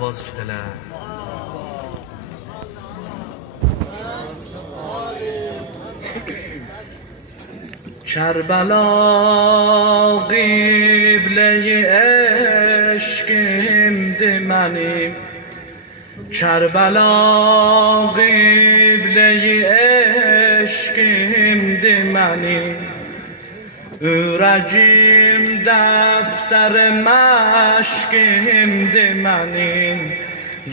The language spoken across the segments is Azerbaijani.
Vazifeler. Kerbela qiblə-i eşqimdir mənim, Kerbela qiblə-i eşqimdir mənim, ürəgim dəftər məşqimdir mənim,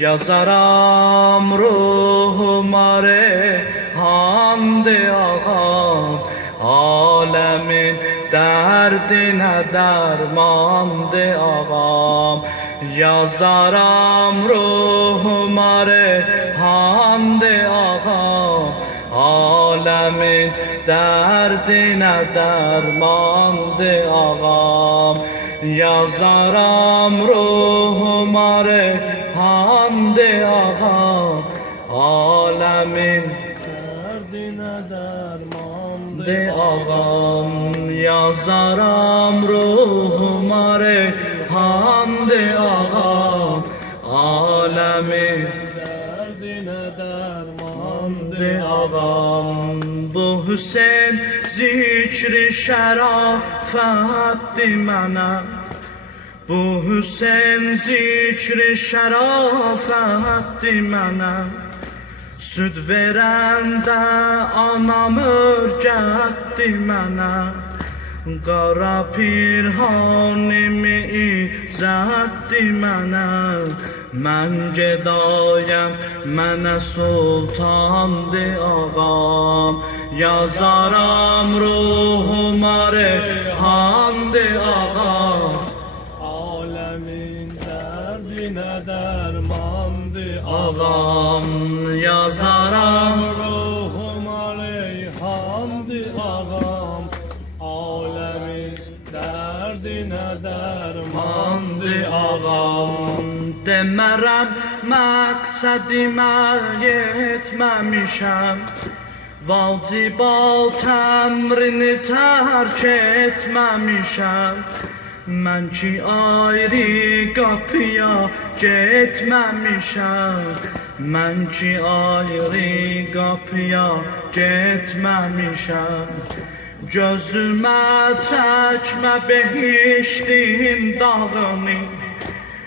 yazaram ruhuma reyhandır ağam, alemin dərdinə dərmandır ağam, yazaram ruhuma reyhandır ağam, alemin dərdinə dərmandır ağam, yazaram ruhuma reyhandır ağam, alemin dərdinə dərmandır ağam, yazaram ruhuma reyhandır ağam, alemin dərdinə dərmandır ağam. Bu Hüseyin zikri şərafətdir mənə, bu Hüseyin zikri şərafətdir mənə, süd verəndə anam örgətdir mənə, qara pirhanimi izzətdir mənə, mən gedayəm mənə sultandır ağam, yazaram ruhuma reyhandır ağam, alemin dərdinə dərmandır ağam, yazaram ruhuma reyhandır ağam, alemin dərdinə dərmandır ağam. Demərəm məqsədimə yetməmişəm, vacibal təmrini tərk etməmişəm, mən ki ayrı qapıya getməmişəm, mən ki ayrı qapıya getməmişəm, gözümə çəkmə behiştin dağını,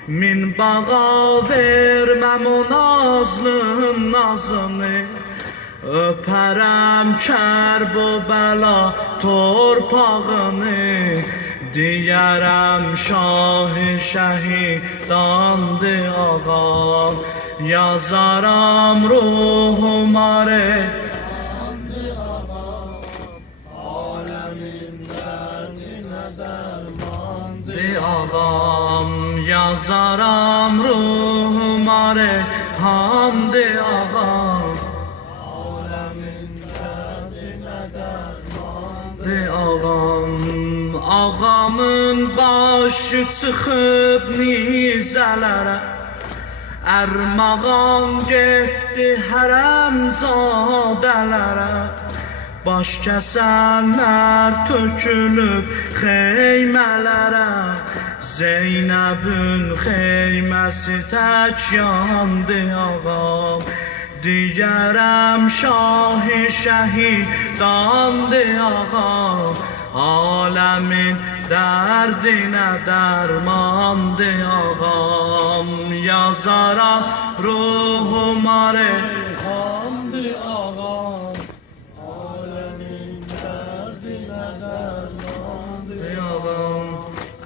min bağa verməm o nazlın nazını, öpərəm Kərbəla torpağını, deyərəm şah-ı şəhidandır ağam, yazaram ruhuma reyhandır ağam, alemin dərdinə dərmandır ağam, yazaram ruhuma reyhandır ağam, alemin dərdinə dərmandır ağam. Ağamın başı çıxıb nizələrə, ərmağan getdi hərəmzadələrə, baş kəsənlər tökülüb xeymələrə, Zeynəbün xeyməsi tək yandı ağam, digərəm şah-ı şəhidandır ağam, alemin dərdinə dərmandır ağam, yazaram ruhuma reyhandır ağam, alemin dərdinə dərmandır ağam.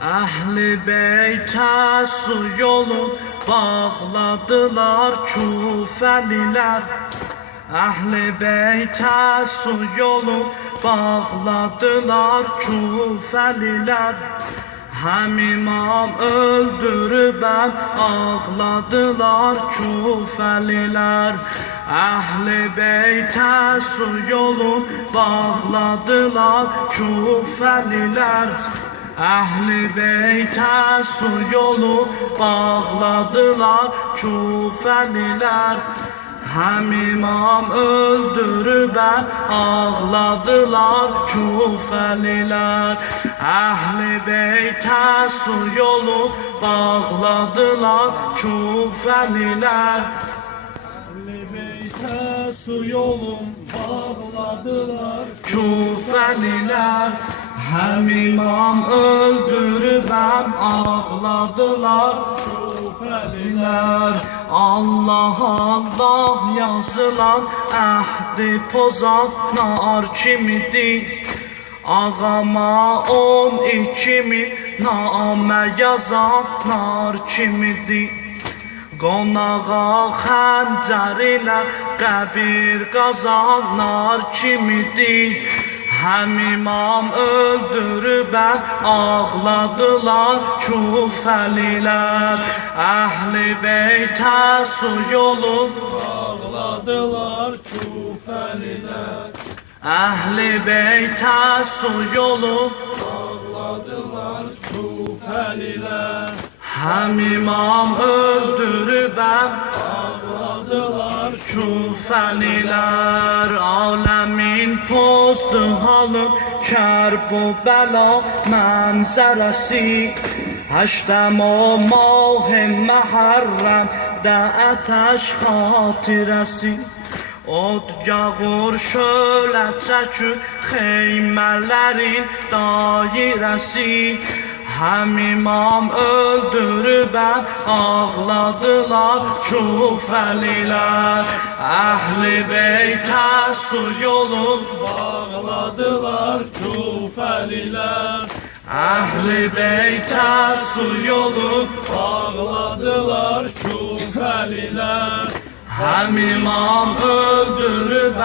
Əhl-i beytə su yolun bağladılar küfəlilər, Əhl-i beytə su yolun bağladılar küfəlilər, həm imam öldürübəm ağladılar küfəlilər, Əhl-i beytə su yolun bağladılar küfəlilər, Əhl-i beytə su yolun bağladılar küfəlilər, həm imam öldürübəm ağladılar küfəlilər, Əhl-i beytə su yolu bağladılar Küfəlilər. Əhl-i beytə su yolun bağladılar Küfəlilər. Həm imam öldürüb həm ağladılar Küfəlilər. Allah Allah yazılan əhdi pozanlar kimidir? Ağama 12.000 namə yazanlar kimidir? Qonağa xəncər ilə qəbir qazanlar kimidir? Həm imam öldürüb ağladılar Küfəlilər. Əhl-i beytə su yolu bağladılar Küfəlilər. Əhl-i beytə su yolu Bağladılar Küfəlilər. Həm imam öldürüb Bağladılar Küfəlilər. Aləmin pozdu halın kərb و bəla mənzərəsi. Həştəm o mah məhərrəmdə ətəş xatirəsi. Od yağır şölə çəkir xeymələrin dairəsi. Həm imam öldürüb ağladılar Küfəlilər. Əhl-i beytə su yolu bağladılar Küfəlilər. Əhl-i beytə su yolu Bağladılar Küfəlilər. Həm imam öldürüb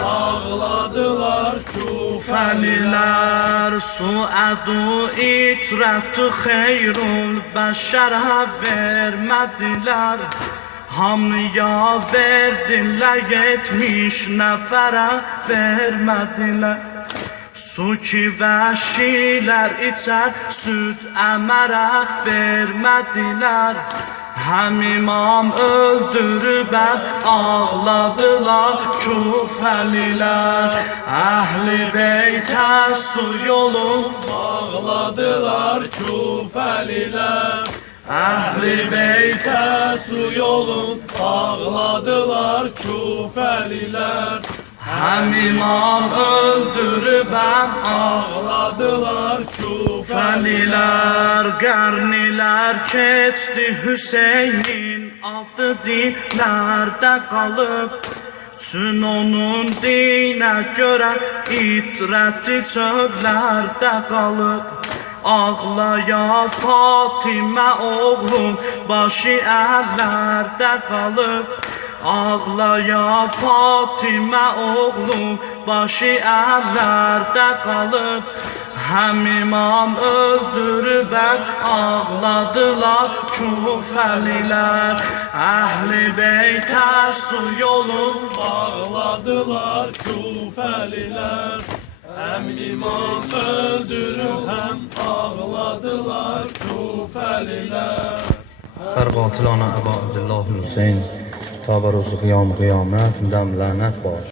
Bağladılar Küfəlilər. Suədu itrətü xeyrul bəşərə vermədilər. Hamıya verdilər 70 nəfərə vermədilər. Su ki vəhşilər içər süd əmərə vermədilər. Həm imam öldürüb ağladılar Küfəlilər. Əhl-i beytə su yolu Bağladılar Küfəlilər. Əhl-i beytə Su yolun bağladılar Küfəlilər. Həm imam öldürüb Ağladılar Küfəlilər. Qarnilər keçdi Hüseynin adı dillərdə qalıb. Çün onun dinə görə itrəti çöllərdə qalıb. Ağlaya Fatimə oğlum başı əllərdə qalıb. Ağlaya Fatimə oğlum başı əllərdə qalıb. Həm imam öldürüb ağladılar Küfəlilər. Əhl-i beytə su yolu bağladılar Küfəlilər. Həm imam öldürüb həm ağladılar Küfəlilər. بر قاتلان ابا عبدالله حسین تا به روز قیامت دم لعنت باش.